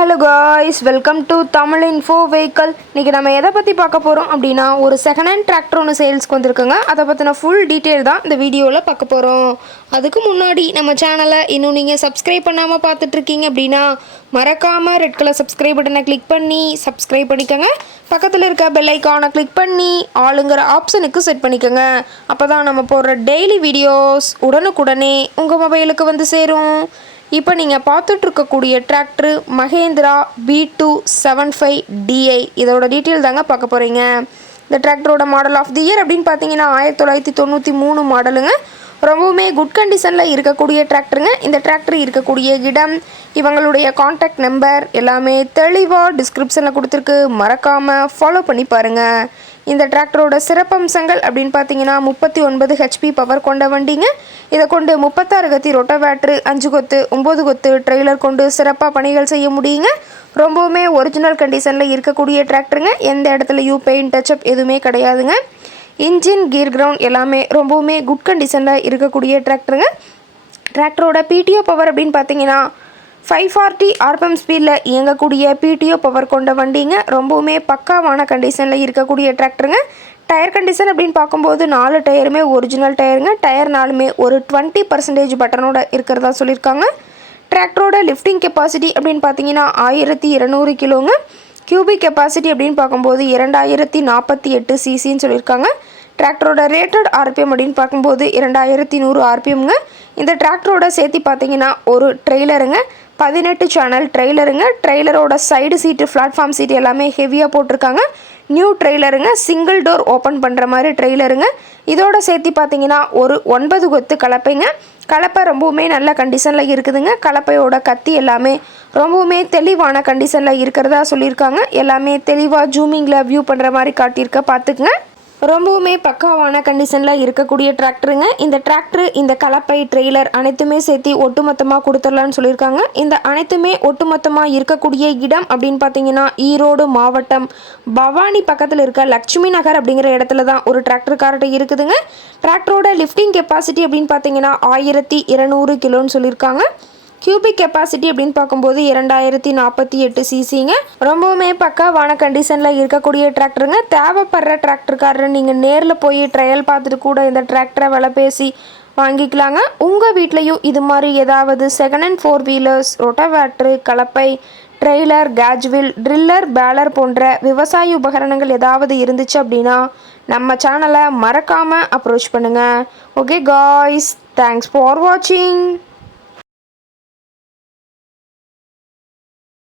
Hello guys, welcome to Tamil info vehicle. இன்றைக்கி நம்ம எதை பற்றி பார்க்க போகிறோம் அப்படின்னா, ஒரு செகண்ட் ஹேண்ட் டிராக்டர் ஒன்று சேல்ஸ்க்கு வந்திருக்குங்க. அதை பற்றின ஃபுல் டீட்டெயில் தான் இந்த வீடியோவில் பார்க்க போகிறோம். அதுக்கு முன்னாடி நம்ம சேனலை இன்னும் நீங்கள் சப்ஸ்கிரைப் பண்ணாமல் பார்த்துட்ருக்கீங்க அப்படின்னா மறக்காமல் ரெட் கலர் சப்ஸ்கிரைப் பட்டனை கிளிக் பண்ணி சப்ஸ்கிரைப் பண்ணிக்கோங்க. பக்கத்தில் இருக்க பெல் ஐக்கானை கிளிக் பண்ணி ஆளுங்கிற ஆப்ஷனுக்கு செட் பண்ணிக்கோங்க. அப்போ தான் நம்ம போடுற டெய்லி வீடியோஸ் உடனுக்குடனே உங்கள் மொபைலுக்கு வந்து சேரும். இப்போ நீங்கள் பார்த்துட்ருக்கக்கூடிய டிராக்டரு மஹேந்திரா B275DI. இதோட டீட்டெயில் தாங்க பார்க்க போகிறீங்க. இந்த டிராக்டரோட மாடல் ஆஃப் தி இயர் அப்படின்னு பார்த்தீங்கன்னா 1993 மாடலுங்க. ரொம்பவுமே குட் கண்டிஷனில் இருக்கக்கூடிய டிராக்டருங்க. இந்த டிராக்டர் இருக்கக்கூடிய இடம், இவங்களுடைய காண்டாக்ட் நம்பர் எல்லாமே தெளிவாக டிஸ்கிரிப்ஷனில் கொடுத்துருக்கு. மறக்காமல் ஃபாலோ பண்ணி பாருங்கள். இந்த டிராக்டரோட சிறப்பம்சங்கள் அப்படின்னு பார்த்தீங்கன்னா 39 HP பவர் கொண்ட வண்டிங்க. இதை கொண்டு 36 கத்தி ரொட்டவேட்ரு, 5 கொத்து 9 கொத்து ட்ரெய்லர் கொண்டு சிறப்பாக பணிகள் செய்ய முடியுங்க. ரொம்பவுமே ஒரிஜினல் கண்டிஷனில் இருக்கக்கூடிய டிராக்டருங்க. எந்த இடத்துலையும் பெயிண்ட் டச்சப் எதுவுமே கிடையாதுங்க. இன்ஜின், கீர் கிரவுண்ட் எல்லாமே ரொம்பவுமே குட் கண்டிஷனில் இருக்கக்கூடிய டிராக்டருங்க. டிராக்டரோட PTO பவர் அப்படின்னு பார்த்தீங்கன்னா 540 RPM ஸ்பீடில் இயங்கக்கூடிய PTO பவர் கொண்ட வண்டிங்க. ரொம்பவுமே பக்காவான கண்டிஷனில் இருக்கக்கூடிய டிராக்டருங்க. டயர் கண்டிஷன் அப்படின்னு பார்க்கும்போது 4 டயருமே ஒரிஜினல் டயருங்க. டயர் 4மே ஒரு 20% பட்டனோட இருக்கிறதா சொல்லியிருக்காங்க. டிராக்டரோட லிஃப்டிங் கெப்பாசிட்டி அப்படின்னு பார்த்தீங்கன்னா 1200 கிலோங்க. கியூபிக் கெப்பாசிட்டி அப்படின்னு பார்க்கும்போது 2048 cc சொல்லியிருக்காங்க. டிராக்டரோட ரேட்டட் RPM அப்படின்னு பார்க்கும்போது 2100 RPMங்க. இந்த டிராக்டரோட சேர்த்து பார்த்தீங்கன்னா ஒரு ட்ரெய்லருங்க, 18 சேனல் ட்ரெய்லருங்க. ட்ரெய்லரோட சைடு சீட்டு, பிளாட்ஃபார்ம் சீட்டு எல்லாமே ஹெவியாக போட்டிருக்காங்க. நியூ ட்ரெய்லருங்க, சிங்கிள் டோர் ஓப்பன் பண்ணுற மாதிரி ட்ரெய்லருங்க. இதோட சேர்த்து பார்த்தீங்கன்னா ஒரு 9 கொத்து கலப்பைங்க. கலப்பை ரொம்பவுமே நல்ல கண்டிஷனில் இருக்குதுங்க. கலப்பையோட கத்தி எல்லாமே ரொம்பவுமே தெளிவான கண்டிஷனில் இருக்கிறதா சொல்லியிருக்காங்க. எல்லாமே தெளிவாக ஜூமிங்கில் வியூ பண்ணுற மாதிரி காட்டியிருக்க பார்த்துக்குங்க. ரொம்பவுமே பக்காவான கண்டிஷனில் இருக்கக்கூடிய டிராக்டருங்க. இந்த டிராக்டர், இந்த கலப்பை, ட்ரெய்லர் அனைத்துமே சேர்த்து ஒட்டுமொத்தமாக கொடுத்துடலான்னு சொல்லியிருக்காங்க. இந்த அனைத்துமே ஒட்டுமொத்தமாக இருக்கக்கூடிய இடம் அப்படின்னு பார்த்தீங்கன்னா ஈரோடு மாவட்டம் பவானி பக்கத்தில் இருக்க லட்சுமி நகர் அப்படிங்கிற இடத்துல தான் ஒரு டிராக்டர் கார்டு இருக்குதுங்க. டிராக்டரோட லிஃப்டிங் கெப்பாசிட்டி அப்படின்னு பார்த்தீங்கன்னா 1200 கிலோன்னு சொல்லியிருக்காங்க. கியூபிக் கெப்பாசிட்டி அப்படின்னு பார்க்கும்போது 2048 cc. ரொம்பவுமே பக்காவான கண்டிஷனில் இருக்கக்கூடிய டிராக்டருங்க. தேவைப்படுற டிராக்டர்காரர் நீங்கள் நேரில் போய் ட்ரையல் பார்த்துட்டு கூட இந்த டிராக்டரை விலை பேசி வாங்கிக்கலாங்க. உங்கள் வீட்லேயும் இது மாதிரி ஏதாவது செகண்ட் ஹேண்ட் 4 வீலர்ஸ், ரொட்டவேட்ரு, கலப்பை, ட்ரெய்லர், கேஜ்வில், ட்ரில்லர், பேலர் போன்ற விவசாய உபகரணங்கள் ஏதாவது இருந்துச்சு அப்படின்னா நம்ம சேனலை மறக்காமல் அப்ரோச் பண்ணுங்கள். ஓகே காய்ஸ், தேங்க்ஸ் ஃபார் வாட்சிங்.